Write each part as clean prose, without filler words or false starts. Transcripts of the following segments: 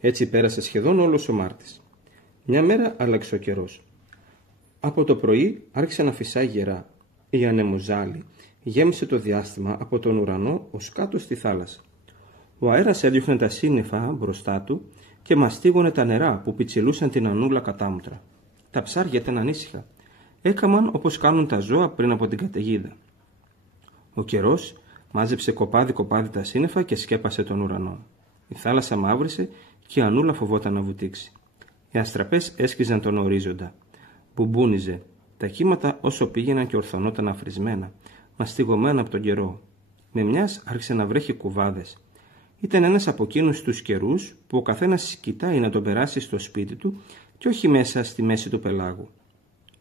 Έτσι πέρασε σχεδόν όλος ο Μάρτης. Μια μέρα άλλαξε ο καιρός. Από το πρωί άρχισε να φυσάει γερά. Η ανεμοζάλη γέμισε το διάστημα από τον ουρανό ως κάτω στη θάλασσα. Ο αέρας έδιωχνε τα σύννεφα μπροστά του και μαστίγωνε τα νερά που πιτσιλούσαν την Ανούλα κατάμουτρα. Τα ψάρια ήταν ανήσυχα. Έκαμαν όπως κάνουν τα ζώα πριν από την καταιγίδα. Ο καιρός μάζεψε κοπάδι-κοπάδι τα σύννεφα και σκέπασε τον ουρανό. Η θάλασσα μαύρισε και η Ανούλα φοβόταν να βουτήξει. Οι αστραπές έσκυζαν τον ορίζοντα. Μπουμπούνιζε. Τα κύματα όσο πήγαιναν και ορθωνόταν αφρισμένα, μαστιγωμένα από τον καιρό. Με μιας άρχισε να βρέχει κουβάδες. Ήταν ένας από εκείνους τους καιρούς που ο καθένας κοιτάει να τον περάσει στο σπίτι του και όχι μέσα στη μέση του πελάγου.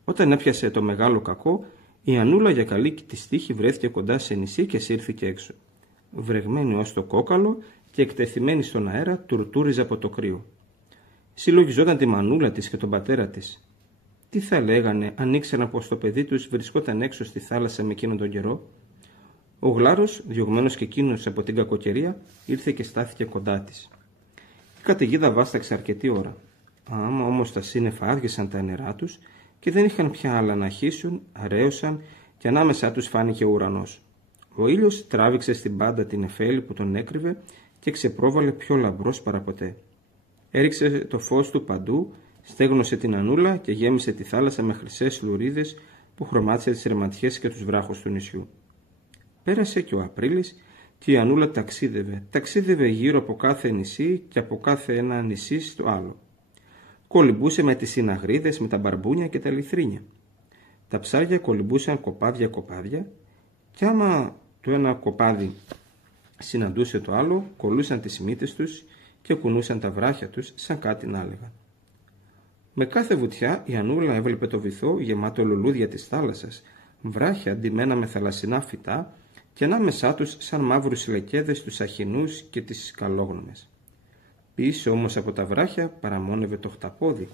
Όταν έπιασε το μεγάλο κακό, η Ανούλα για καλή της τύχη βρέθηκε κοντά σε νησί και σύρθηκε έξω. Βρεγμένη ως το κόκαλο και εκτεθειμένη στον αέρα, τουρτούριζε από το κρύο. Συλλογιζόταν τη μανούλα της και τον πατέρα της. Τι θα λέγανε αν ήξεραν πως το παιδί τους βρισκόταν έξω στη θάλασσα με εκείνον τον καιρό? Ο Γλάρος, διωγμένος και εκείνος από την κακοκαιρία, ήρθε και στάθηκε κοντά της. Η καταιγίδα βάσταξε αρκετή ώρα. Άμα όμως τα σύννεφα άδειασαν τα νερά τους και δεν είχαν πια άλλα να χύσουν, αραίωσαν και ανάμεσά τους φάνηκε ο ουρανός. Ο ήλιος τράβηξε στην πάντα την νεφέλη που τον έκρυβε και ξεπρόβαλε πιο λαμπρός παραποτέ. Έριξε το φως του παντού, στέγνωσε την Ανούλα και γέμισε τη θάλασσα με χρυσές λουρίδες που χρωμάτισε τις ρεματιές και τους βράχους του νησιού. Πέρασε και ο Απρίλης και η Ανούλα ταξίδευε γύρω από κάθε νησί και από κάθε ένα νησί στο άλλο. Κολυμπούσε με τις συναγρίδες, με τα μπαρμπούνια και τα λιθρίνια. Τα ψάρια κολυμπούσαν κοπάδια και άμα το ένα κοπάδι συναντούσε το άλλο, κολούσαν τις μύτες τους και κουνούσαν τα βράχια τους σαν κάτι να έλεγαν. Με κάθε βουτιά η Ανούλα έβλεπε το βυθό γεμάτο λουλούδια της θάλασσας, βράχια ντυμένα με θαλασσινά φυτά και ανάμεσά τους σαν μαύρους λεκέδες τους αχινούς και τις σκαλόγνωμες. Πίσω όμως από τα βράχια παραμόνευε το χταπόδι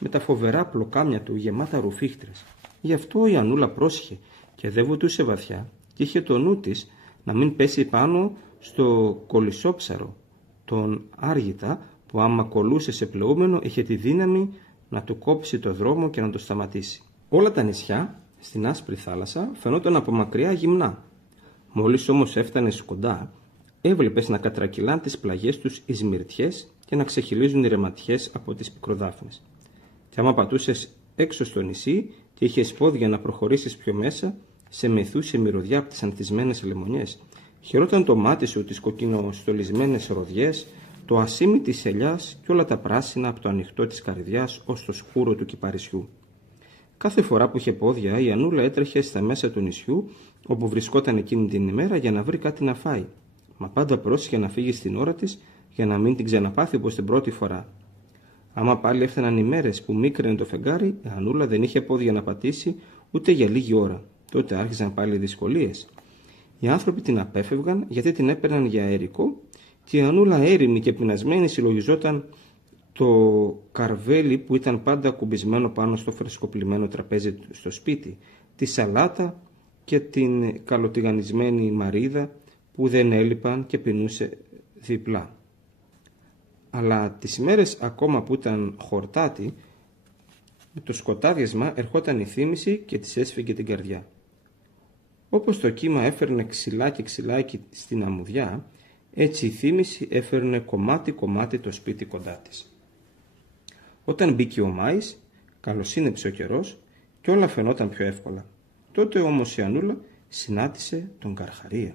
με τα φοβερά πλοκάμια του γεμάτα ρουφίχτρες. Γι' αυτό η Ανούλα πρόσχε και δεν βουτούσε βαθιά και είχε το νου της να μην πέσει πάνω στο κολυσόψαρο, τον Άργυτα, που άμα κολούσε σε πλεούμενο είχε τη δύναμη να του κόψει το δρόμο και να το σταματήσει. Όλα τα νησιά στην άσπρη θάλασσα φαινόταν από μακριά γυμνά. Μόλις όμως έφτανες κοντά, έβλεπες να κατρακυλάν τις πλαγιές τους οι σμυρτιές και να ξεχυλίζουν οι ρεματιές από τις πικροδάφνες. Και άμα πατούσες έξω στο νησί και είχες πόδια να προχωρήσεις πιο μέσα, σε μεθούσε μυρωδιά από τις ανθισμένες λεμονιές. Χαιρόταν το μάτι σου τις κοκκινοστολισμένες ροδιές, το ασίμι της ελιάς και όλα τα πράσινα από το ανοιχτό της καρδιάς ως το σκούρο του κυπαρισιού. Κάθε φορά που είχε πόδια, η Ανούλα έτρεχε στα μέσα του νησιού, όπου βρισκόταν εκείνη την ημέρα για να βρει κάτι να φάει. Μα πάντα πρόσεχε να φύγει στην ώρα της για να μην την ξαναπάθει όπως την πρώτη φορά. Άμα πάλι έφταναν οι μέρες που μίκραινε το φεγγάρι, η Ανούλα δεν είχε πόδια να πατήσει ούτε για λίγη ώρα. Τότε άρχισαν πάλι οι δυσκολίες. Οι άνθρωποι την απέφευγαν γιατί την έπαιρναν για αερικό και η Ανούλα έρημη και πεινασμένη συλλογιζόταν το καρβέλι που ήταν πάντα κουμπισμένο πάνω στο φρεσκοπλημμένο τραπέζι στο σπίτι, τη σαλάτα και την καλοτηγανισμένη μαρίδα που δεν έλειπαν και πεινούσε διπλά. Αλλά τις ημέρες ακόμα που ήταν χορτάτη, με το σκοτάδιασμα ερχόταν η θύμηση και της έσφυγε την καρδιά. Όπως το κύμα έφερνε ξυλάκι στην αμμουδιά, έτσι η θύμηση έφερνε κομμάτι το σπίτι κοντά της. Όταν μπήκε ο Μάης, καλοσύνεψε ο καιρός και όλα φαινόταν πιο εύκολα. Τότε όμως η Ανούλα συνάντησε τον Καρχαρία.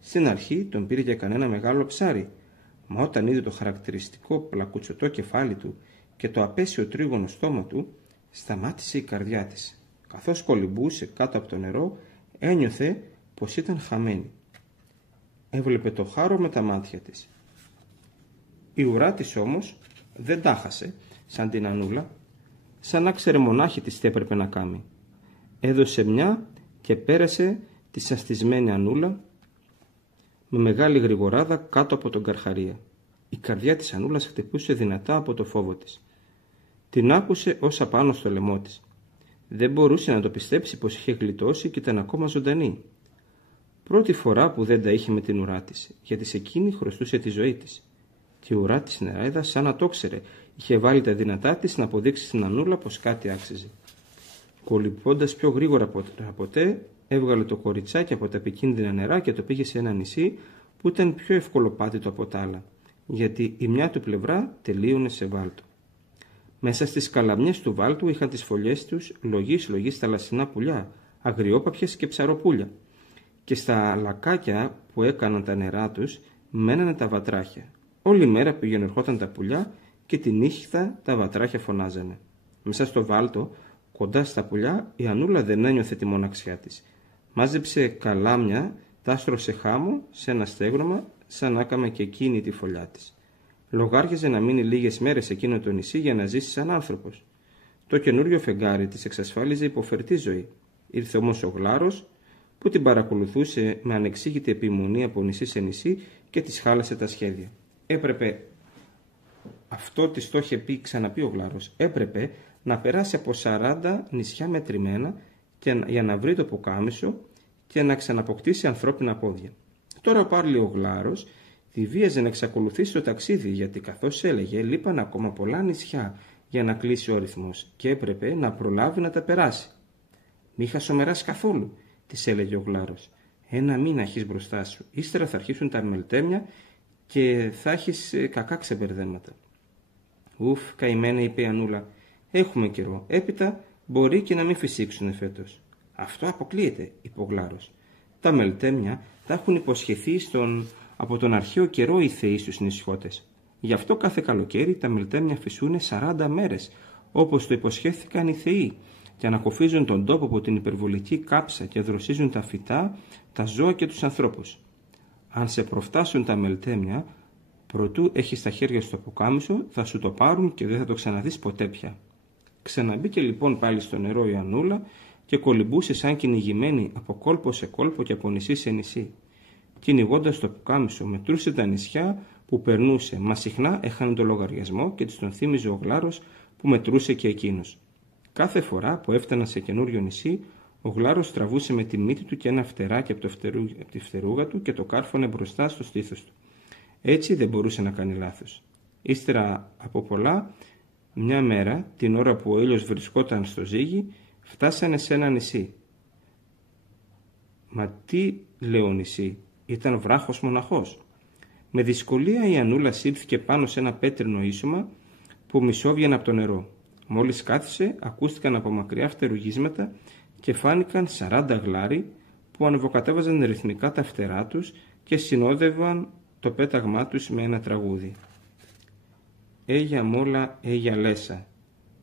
Στην αρχή τον πήρε για κανένα μεγάλο ψάρι, μα όταν είδε το χαρακτηριστικό πλακουτσωτό κεφάλι του και το απέσιο τρίγωνο στόμα του, σταμάτησε η καρδιά της. Καθώς κολυμπούσε κάτω από το νερό, ένιωθε πως ήταν χαμένη. Έβλεπε το χάρο με τα μάτια της. Η ουρά της όμως δεν τάχασε σαν την Ανούλα, σαν να ξέρε μονάχη της τι έπρεπε να κάνει. Έδωσε μια και πέρασε τη σαστισμένη Ανούλα με μεγάλη γρηγοράδα κάτω από τον Καρχαρία. Η καρδιά της Ανούλας χτυπούσε δυνατά από το φόβο της. Την άκουσε όσα πάνω στο λαιμό της. Δεν μπορούσε να το πιστέψει πως είχε γλιτώσει και ήταν ακόμα ζωντανή. Πρώτη φορά που δεν τα είχε με την ουρά της, γιατί σε εκείνη χρωστούσε τη ζωή της. και η ουρά της νεράιδας, σαν να το ξέρε, είχε βάλει τα δυνατά της να αποδείξει στην Ανούλα πως κάτι άξιζε. Κολυμπώντας πιο γρήγορα από ποτέ, έβγαλε το κοριτσάκι από τα επικίνδυνα νερά και το πήγε σε ένα νησί που ήταν πιο ευκολοπάτητο από τα άλλα, γιατί η μια του πλευρά τελείωνε σε βάλτο. Μέσα στις καλαμιές του βάλτου είχαν τις φωλιές τους λογής θαλασσινά πουλιά, αγριόπαπιες και ψαροπούλια, και στα λακάκια που έκαναν τα νερά τους μένανε τα βατράχια. Όλη μέρα πήγαινε ερχόταν τα πουλιά και τη νύχτα τα βατράχια φωνάζανε. Μέσα στο βάλτο, κοντά στα πουλιά, η Ανούλα δεν ένιωθε τη μοναξιά της. Μάζεψε καλάμια, τα άστρωσε χάμω σε ένα στέγρωμα, σαν να έκαμε και εκείνη τη φωλιά της. Λογάριαζε να μείνει λίγες μέρες σε εκείνο το νησί για να ζήσει σαν άνθρωπος. Το καινούριο φεγγάρι της εξασφάλιζε υποφερτή ζωή. Ήρθε όμως ο Γλάρος, που την παρακολουθούσε με ανεξήγητη επιμονή από νησί σε νησί και της χάλασε τα σχέδια. Αυτό της το είχε ξαναπεί ο Γλάρος, έπρεπε να περάσει από 40 νησιά μετρημένα για να βρει το πουκάμισο και να ξαναποκτήσει ανθρώπινα πόδια. Τώρα πάλι ο Γλάρος τη βίαζε να εξακολουθήσει το ταξίδι, γιατί καθώς έλεγε λείπαν ακόμα πολλά νησιά για να κλείσει ο ρυθμός και έπρεπε να προλάβει να τα περάσει. «Μη χασομεράς καθόλου», της έλεγε ο Γλάρος. «1 μήνα έχεις μπροστά σου, ύστερα θα αρχίσουν τα μελτέμια και θα έχεις κακά ξεμπερδέματα». «Ουφ, καημένα», είπε η Ανούλα, «έχουμε καιρό, έπειτα μπορεί και να μην φυσήξουνε φέτος». «Αυτό αποκλείεται», είπε ο Γλάρος. «Τα μελτέμια τα έχουν υποσχεθεί από τον αρχαίο καιρό οι θεοί στους νησιώτες. Γι' αυτό κάθε καλοκαίρι τα μελτέμια φυσούνε 40 μέρες, όπως το υποσχέθηκαν οι θεοί, και ανακοφίζουν τον τόπο από την υπερβολική κάψα και δροσίζουν τα φυτά, τα ζώα και τους ανθρώπους. Αν σε προφτάσουν τα μελτέμια, προτού έχεις τα χέρια στο πουκάμισο, θα σου το πάρουν και δεν θα το ξαναδείς ποτέ πια». Ξαναμπήκε λοιπόν πάλι στο νερό η Ανούλα και κολυμπούσε σαν κυνηγημένη από κόλπο σε κόλπο και από νησί σε νησί. Κυνηγώντας το πουκάμισο, μετρούσε τα νησιά που περνούσε, μα συχνά έχανε το λογαριασμό και της τον θύμιζε ο Γλάρος που μετρούσε και εκείνος. Κάθε φορά που έφτανα σε καινούριο νησί, ο Γλάρος τραβούσε με τη μύτη του και ένα φτεράκι από τη φτερούγα του και το κάρφωνε μπροστά στο στήθος του. Έτσι δεν μπορούσε να κάνει λάθος. Ύστερα από πολλά, μια μέρα, την ώρα που ο ήλιος βρισκόταν στο ζύγι, φτάσανε σε ένα νησί. Μα τι λέω νησί, ήταν βράχος μοναχός. Με δυσκολία η Ανούλα σύρθηκε πάνω σε ένα πέτρινο ίσωμα που μισόβγαινε από το νερό. Μόλις κάθισε, ακούστηκαν από μακριά φτερουγίσματα και φάνηκαν 40 γλάροι που ανεβοκατέβαζαν ρυθμικά τα φτερά τους και συνόδευαν το πέταγμά τους με ένα τραγούδι. «Έγια μόλα, έγια λέσα,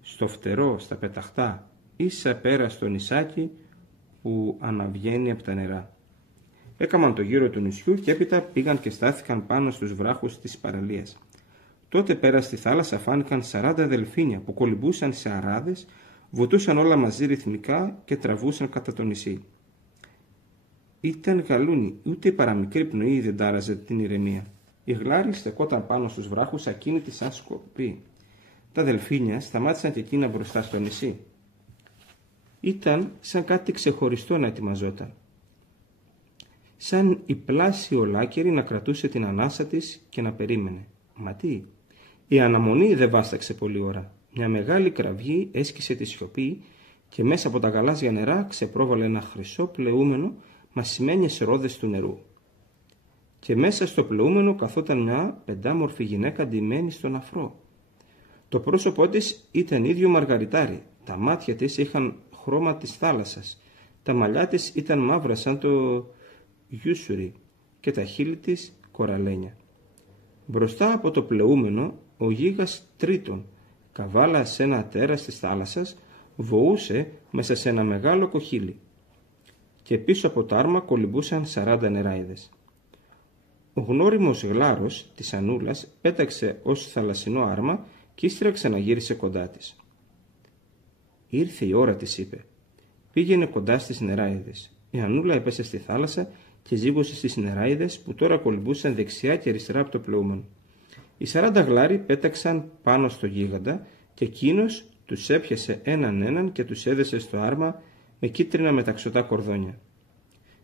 στο φτερό, στα πεταχτά, ίσα πέρα στο νησάκι που αναβγαίνει από τα νερά». Έκαναν το γύρο του νησιού και έπειτα πήγαν και στάθηκαν πάνω στους βράχους της παραλίας. Τότε πέρα στη θάλασσα φάνηκαν 40 δελφίνια που κολυμπούσαν σε αράδες, βουτούσαν όλα μαζί ρυθμικά και τραβούσαν κατά το νησί. Ήταν γαλούνι, ούτε η παραμικρή πνοή δεν τάραζε την ηρεμία. Οι γλάροι στεκόταν πάνω στους βράχους ακίνητοι σαν σκοποί. Τα δελφίνια σταμάτησαν και εκείνα μπροστά στο νησί. Ήταν σαν κάτι ξεχωριστό να ετοιμαζόταν. Σαν η πλάση ολάκερη να κρατούσε την ανάσα της και να περίμενε. Μα τι, η αναμονή δεν βάσταξε πολλή ώρα. Μια μεγάλη κραυγή έσκησε τη σιωπή και μέσα από τα γαλάζια νερά ξεπρόβαλε ένα χρυσό πλεούμενο μασημένιες ρόδες του νερού. Και μέσα στο πλεούμενο καθόταν μια πεντάμορφη γυναίκα ντυμένη στον αφρό. Το πρόσωπό της ήταν ίδιο μαργαριτάρι, τα μάτια της είχαν χρώμα της θάλασσας, τα μαλλιά της ήταν μαύρα σαν το γιούσουρι και τα χείλη της κοραλένια. Μπροστά από το πλεούμενο ο γίγας Τρίτον, καβάλα σε ένα τέρας της θάλασσας, βοούσε μέσα σε ένα μεγάλο κοχύλι και πίσω από το άρμα κολυμπούσαν 40 νεράιδες. Ο γνώριμος Γλάρος της Ανούλας πέταξε ως θαλασσινό άρμα και ύστερα ξαναγύρισε κοντά της. «Ήρθε η ώρα», της είπε. Πήγαινε κοντά στις νεράιδες. Η Ανούλα έπεσε στη θάλασσα και ζύγωσε στις νεράιδες που τώρα κολυμπούσαν δεξιά και αριστερά από το πλεούμενο. Οι 40 γλάροι πέταξαν πάνω στο γίγαντα και εκείνος τους έπιασε έναν και τους έδεσε στο άρμα με κίτρινα μεταξωτά κορδόνια.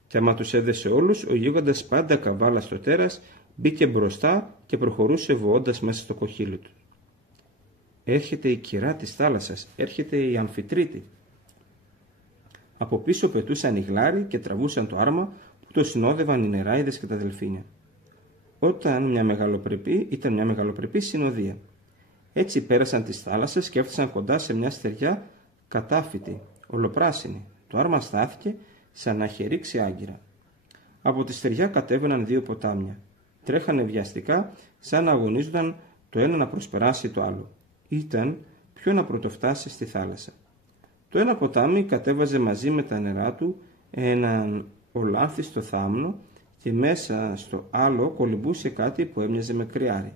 Και άμα τους έδεσε όλους, ο γίγαντας πάντα καβάλα στο τέρας μπήκε μπροστά και προχωρούσε βοώντας μέσα στο κοχύλι του. «Έρχεται η κυρά της θάλασσας, έρχεται η Αμφιτρίτη». Από πίσω πετούσαν οι γλάροι και τραβούσαν το άρμα που το συνόδευαν οι νεράιδες και τα δελφίνια. Ήταν μια μεγαλοπρεπή συνοδεία. Έτσι πέρασαν τις θάλασσες και έφτασαν κοντά σε μια στεριά κατάφυτη, ολοπράσινη. Το άρμα στάθηκε σαν να είχε ρίξει άγκυρα. Από τη στεριά κατέβαιναν δύο ποτάμια. Τρέχανε βιαστικά σαν να αγωνίζονταν το ένα να προσπεράσει το άλλο. Ήταν ποιο να πρωτοφτάσει στη θάλασσα. Το ένα ποτάμι κατέβαζε μαζί με τα νερά του έναν ολάνθιστο θάμνο και μέσα στο άλλο κολυμπούσε κάτι που έμοιαζε με κρυάρι.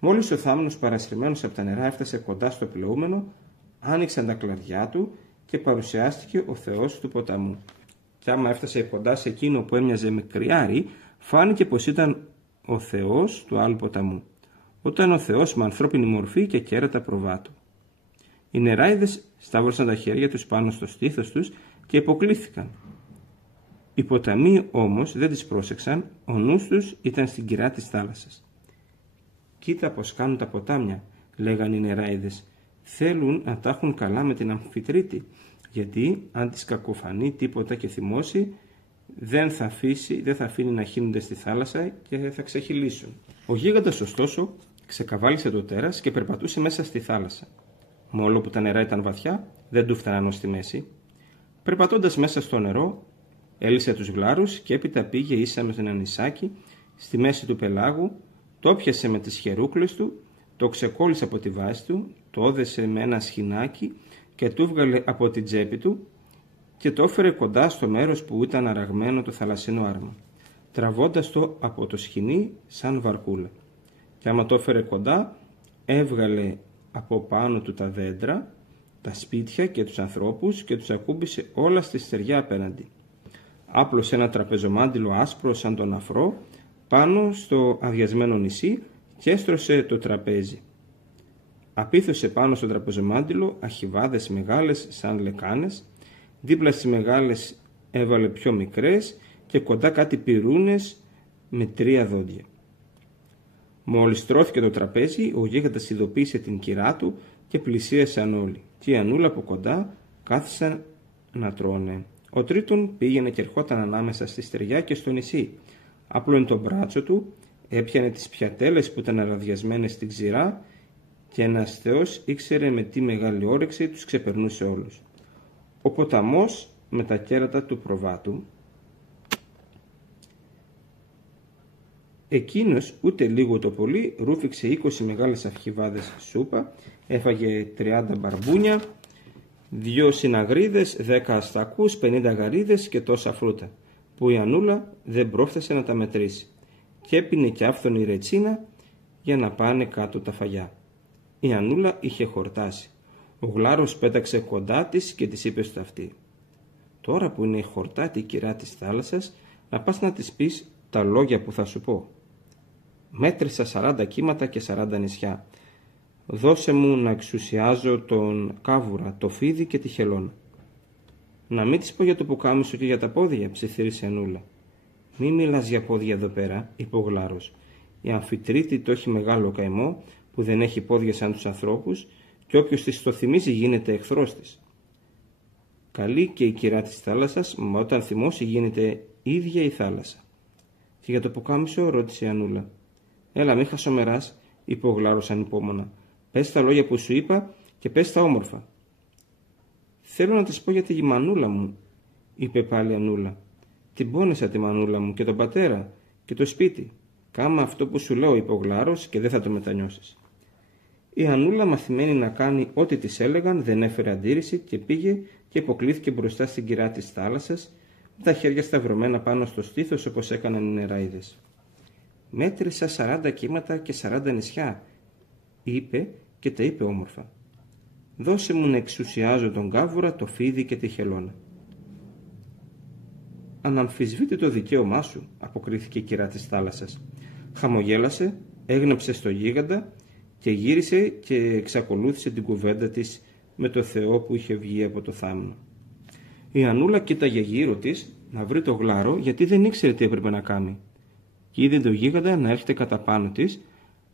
Μόλις ο θάμνος παρασυρμένος από τα νερά έφτασε κοντά στο πλεούμενο, άνοιξαν τα κλαδιά του και παρουσιάστηκε ο Θεός του ποταμού. Και άμα έφτασε κοντά σε εκείνο που έμοιαζε με κρυάρι, φάνηκε πως ήταν ο Θεός του άλλου ποταμού. Όταν ο Θεός με ανθρώπινη μορφή και κέρατα προβάτου. Οι νεράιδες σταύρωσαν τα χέρια τους πάνω στο στήθος τους και υποκλήθηκαν. Οι ποταμοί όμως δεν τις πρόσεξαν, ο νους τους ήταν στην κυρά της θάλασσας. «Κοίτα πως κάνουν τα ποτάμια», λέγαν οι νεράιδες. «Θέλουν να τα έχουν καλά με την Αμφιτρίτη, γιατί αν τις κακοφανεί τίποτα και θυμώσει, δεν θα αφήνει να χύνονται στη θάλασσα και θα ξεχυλήσουν». Ο γίγαντας ωστόσο ξεκαβάλισε το τέρας και περπατούσε μέσα στη θάλασσα. Μόλο που τα νερά ήταν βαθιά, δεν του φτάναν ως τη μέση. Περπατώντας μέσα στο νερό, έλυσε τους γλάρους και έπειτα πήγε ίσα με ένα νησάκι στη μέση του πελάγου, το πιασε με τις χερούκλες του, το ξεκόλλησε από τη βάση του, το όδεσε με ένα σχοινάκι και του έβγαλε από την τσέπη του και το έφερε κοντά στο μέρος που ήταν αραγμένο το θαλασσινό άρμα, τραβώντας το από το σχοινί σαν βαρκούλα. Και άμα το έφερε κοντά, έβγαλε από πάνω του τα δέντρα, τα σπίτια και τους ανθρώπους και τους ακούμπησε όλα στη στεριά απέναντι. Άπλωσε ένα τραπεζομάντιλο άσπρο σαν τον αφρό πάνω στο αδειασμένο νησί και έστρωσε το τραπέζι. Απίθωσε πάνω στο τραπεζομάντιλο αχιβάδες μεγάλες σαν λεκάνες, δίπλα στις μεγάλες έβαλε πιο μικρές και κοντά κάτι πυρούνες με 3 δόντια. Μόλις στρώθηκε το τραπέζι, ο γίγαντας ειδοποίησε την κυρά του και πλησίασαν όλοι. Και η Ανούλα από κοντά κάθισαν να τρώνε. Ο τρίτον πήγαινε και ερχόταν ανάμεσα στη στεριά και στο νησί. Άπλωνε τον μπράτσο του, έπιανε τις πιατέλες που ήταν αραδιασμένες στην ξηρά και ένας θεός ήξερε με τι μεγάλη όρεξη τους ξεπερνούσε όλους. Ο ποταμός με τα κέρατα του προβάτου. Εκείνος ούτε λίγο το πολύ ρούφηξε 20 μεγάλες αρχιβάδες σούπα, έφαγε 30 μπαρμπούνια, 2 συναγρίδες, 10 αστακούς, 50 γαρίδες και τόσα φρούτα, που η Ανούλα δεν πρόφθασε να τα μετρήσει, και έπινε κι άφθονη ρετσίνα για να πάνε κάτω τα φαγιά. Η Ανούλα είχε χορτάσει. Ο γλάρος πέταξε κοντά της και της είπε στο αυτί: «Τώρα που είναι η χορτάτη η κυρά της θάλασσας, να πας να της πεις τα λόγια που θα σου πω. Μέτρησα 40 κύματα και 40 νησιά. Δώσε μου να εξουσιάζω τον κάβουρα, το φίδι και τη χελώνα». «Να μην της πω για το πουκάμισο και για τα πόδια», ψιθύρισε η Ανούλα. «Μη μιλάς για πόδια εδώ πέρα», είπε ο γλάρος. «Η Αμφιτρίτη το έχει μεγάλο καημό που δεν έχει πόδια σαν τους ανθρώπους και όποιος της το θυμίζει γίνεται εχθρός της. Καλή και η κυρά της θάλασσας, μα όταν θυμώσει γίνεται ίδια η θάλασσα». «Και για το πουκάμισο?» ρώτησε η Ανούλα. «Έλα, μη χασομεράς», είπε ο γλάρος ανυπόμονα. «Πες τα λόγια που σου είπα και πες τα όμορφα». «Θέλω να της πω για τη μανούλα μου», είπε πάλι η Ανούλα. «Την πόνεσα τη μανούλα μου και τον πατέρα και το σπίτι. Κάμα αυτό που σου λέω», είπε ο γλάρος, «και δεν θα το μετανιώσεις». Η Ανούλα, μαθημένη να κάνει ό,τι της έλεγαν, δεν έφερε αντίρρηση και πήγε και υποκλήθηκε μπροστά στην κυρά της θάλασσας, με τα χέρια σταυρωμένα πάνω στο στήθος όπως έκαναν οι νεράιδες. «Μέτρησα 40 κύματα και 40 νησιά», είπε και τα είπε όμορφα. «Δώσε μου να εξουσιάζω τον κάβουρα, το φίδι και τη χελώνα». «Αναμφισβήτη το δικαίωμά σου», αποκρίθηκε η κυρά της θάλασσας. Χαμογέλασε, έγνεψε στο γίγαντα και γύρισε και εξακολούθησε την κουβέντα της με το Θεό που είχε βγει από το θάμνο. Η Ανούλα κοίταγε γύρω της να βρει το γλάρο, γιατί δεν ήξερε τι έπρεπε να κάνει. και είδε το γίγαντα να έρχεται κατά πάνω της,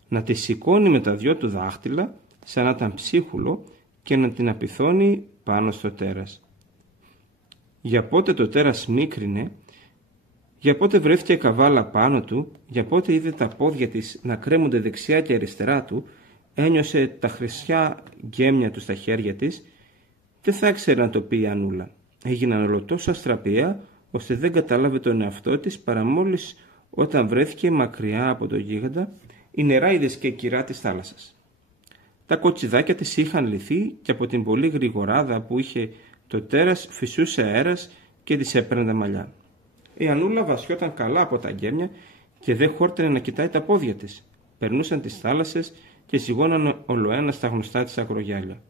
να τη σηκώνει με τα δυο του δάχτυλα σαν να ήταν ψίχουλο και να την απειθώνει πάνω στο τέρας. Για πότε το τέρας μίκρινε, για πότε βρέθηκε καβάλα πάνω του, για πότε είδε τα πόδια της να κρέμονται δεξιά και αριστερά του, ένιωσε τα χρυσιά γκέμια του στα χέρια της, δεν θα ήξερε να το πει η Ανούλα. Έγιναν ολοτόσο αστραπία, ώστε δεν κατάλαβε τον εαυτό της παρά μόλις όταν βρέθηκε μακριά από το γίγαντα, οι νεράιδες και η κυρά της θάλασσας. Τα κοτσιδάκια της είχαν λυθεί και από την πολύ γρηγοράδα που είχε το τέρας φυσούσε αέρας και της έπαιρνε τα μαλλιά. Η Ανούλα βασιόταν καλά από τα γκέμια και δεν χόρτενε να κοιτάει τα πόδια της. Περνούσαν τις θάλασσες και ζυγώναν ολοένα στα γνωστά της ακρογιάλια.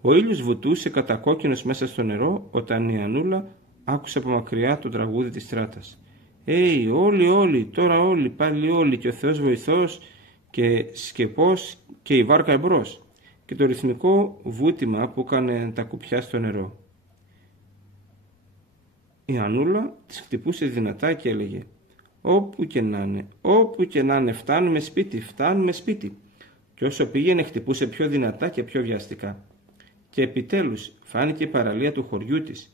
Ο ήλιος βουτούσε κατακόκκινος μέσα στο νερό όταν η Ανούλα άκουσε από μακριά το τραγούδι της Στράτας. Όλοι, τώρα όλοι, πάλι όλοι και ο Θεός βοηθός και σκεπός και η βάρκα εμπρός» και το ρυθμικό βούτυμα που έκανε τα κουπιά στο νερό. Η Ανούλα της χτυπούσε δυνατά και έλεγε «Όπου και να είναι, φτάνουμε σπίτι». Και όσο πήγαινε χτυπούσε πιο δυνατά και πιο βιαστικά. Και επιτέλους φάνηκε η παραλία του χωριού της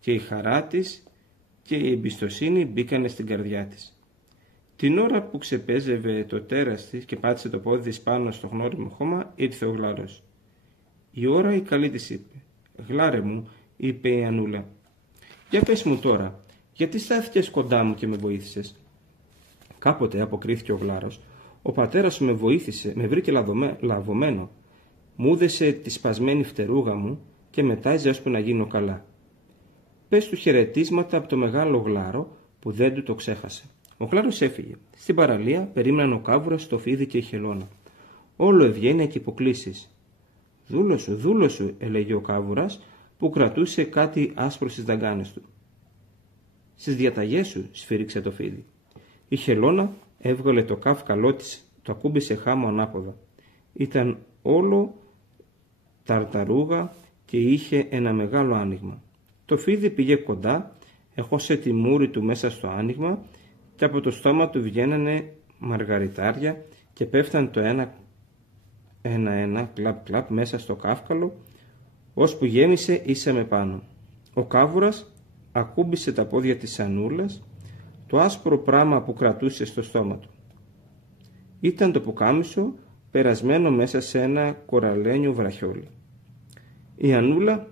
και η χαρά της και η εμπιστοσύνη μπήκανε στην καρδιά της. Την ώρα που ξεπέζευε το τέρας της και πάτησε το πόδι της πάνω στο γνώριμο χώμα, ήρθε ο Γλάρος. «Η ώρα η καλή», της είπε. «Γλάρε μου», είπε η Ανούλα, «για πες μου τώρα, γιατί στάθηκες κοντά μου και με βοήθησες?» «Κάποτε», αποκρίθηκε ο Γλάρος, «ο πατέρας σου με βοήθησε, με βρήκε λαβωμένο, μου έδεσε τη σπασμένη φτερούγα μου και μετάιζε ώσπου να γίνω καλά. Πες του χαιρετίσματα από το μεγάλο Γλάρο που δεν του το ξέχασε». Ο Γλάρος έφυγε. Στην παραλία περίμεναν ο Κάβουρας, το Φίδι και η Χελώνα. Όλο ευγένεια και υποκλήσεις. Δούλο σου», έλεγε ο Κάβουρας που κρατούσε κάτι άσπρο στις δαγκάνες του. «Στις διαταγές σου», σφύριξε το Φίδι. Η Χελώνα έβγαλε το καύκαλό της, το ακούμπησε χάμω ανάποδα. Ήταν όλο ταρταρούγα και είχε ένα μεγάλο άνοιγμα. Το Φίδι πήγε κοντά, έχωσε τη μούρη του μέσα στο άνοιγμα και από το στόμα του βγαίνανε μαργαριτάρια και πέφταν το ένα κλαπ μέσα στο καύκαλο, ώσπου γέμισε ίσα με πάνω. Ο Κάβουρας ακούμπησε τα πόδια της Ανούλας, το άσπρο πράμα που κρατούσε στο στόμα του. Ήταν το πουκάμισο περασμένο μέσα σε ένα κοραλένιο βραχιόλι. Η Ανούλα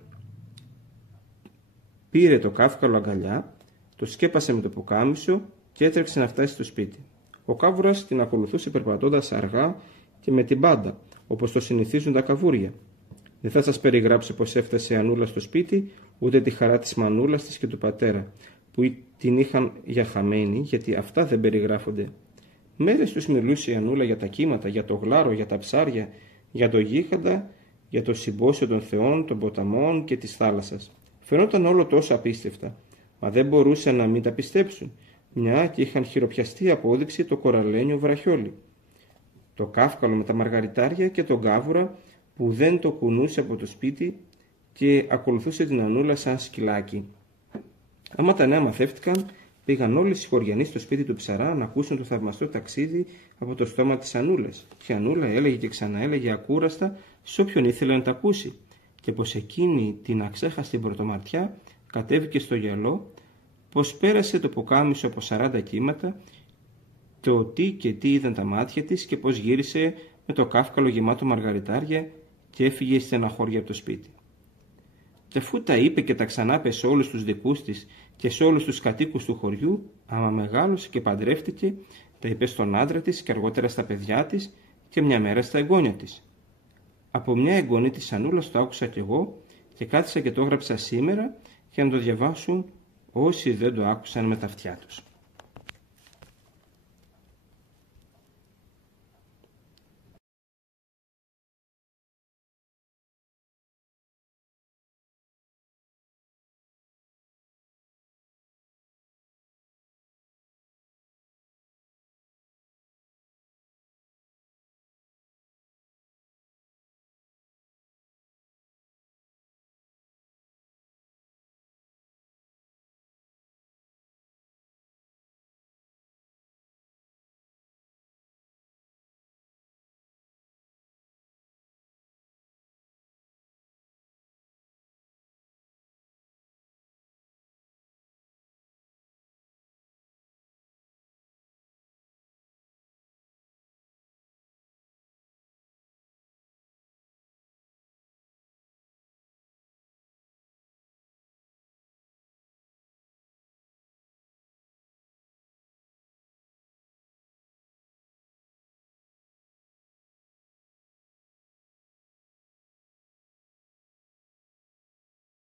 πήρε το καύκαλο αγκαλιά, το σκέπασε με το πουκάμισο και έτρεξε να φτάσει στο σπίτι. Ο Κάβουρας την ακολουθούσε περπατώντας αργά και με την πάντα, όπως το συνηθίζουν τα καβούρια. Δεν θα σας περιγράψω πως έφτασε η Ανούλα στο σπίτι, ούτε τη χαρά της μανούλας της και του πατέρα, που την είχαν για χαμένη, γιατί αυτά δεν περιγράφονται. Μέρες τους μιλούσε η Ανούλα για τα κύματα, για το Γλάρο, για τα ψάρια, για το γίγαντα, για το συμπόσιο των θεών, των ποταμών και της θάλασσας. Φαινόταν όλο τόσο απίστευτα, μα δεν μπορούσαν να μην τα πιστέψουν, μια και είχαν χειροπιαστεί απόδειξη το κοραλένιο βραχιόλι, το καύκαλο με τα μαργαριτάρια και τον Κάβουρα που δεν το κουνούσε από το σπίτι και ακολουθούσε την Ανούλα σαν σκυλάκι. Άμα τα νέα μαθεύτηκαν, πήγαν όλοι οι συγχωριανοί στο σπίτι του ψαρά να ακούσουν το θαυμαστό ταξίδι από το στόμα της Ανούλας. Και η Ανούλα έλεγε και ξαναέλεγε ακούραστα σε όποιον ήθελε να τα ακούσει, και πως εκείνη την αξέχαστη πρωτομαρτιά κατέβηκε στο γυαλό, πως πέρασε το πουκάμισο από 40 κύματα, το τι και τι είδαν τα μάτια της και πως γύρισε με το καύκαλο γεμάτο μαργαριτάρια και έφυγε στεναχώρια από το σπίτι. Και αφού τα είπε και τα ξανάπε σε όλους τους δικούς της και σε όλους τους κατοίκους του χωριού, άμα μεγάλωσε και παντρεύτηκε, τα είπε στον άντρα της και αργότερα στα παιδιά της και μια μέρα στα εγγόνια της. Από μια εγγονή της Ανούλας το άκουσα κι εγώ και κάθισα και το έγραψα σήμερα για να το διαβάσουν όσοι δεν το άκουσαν με τα αυτιά τους.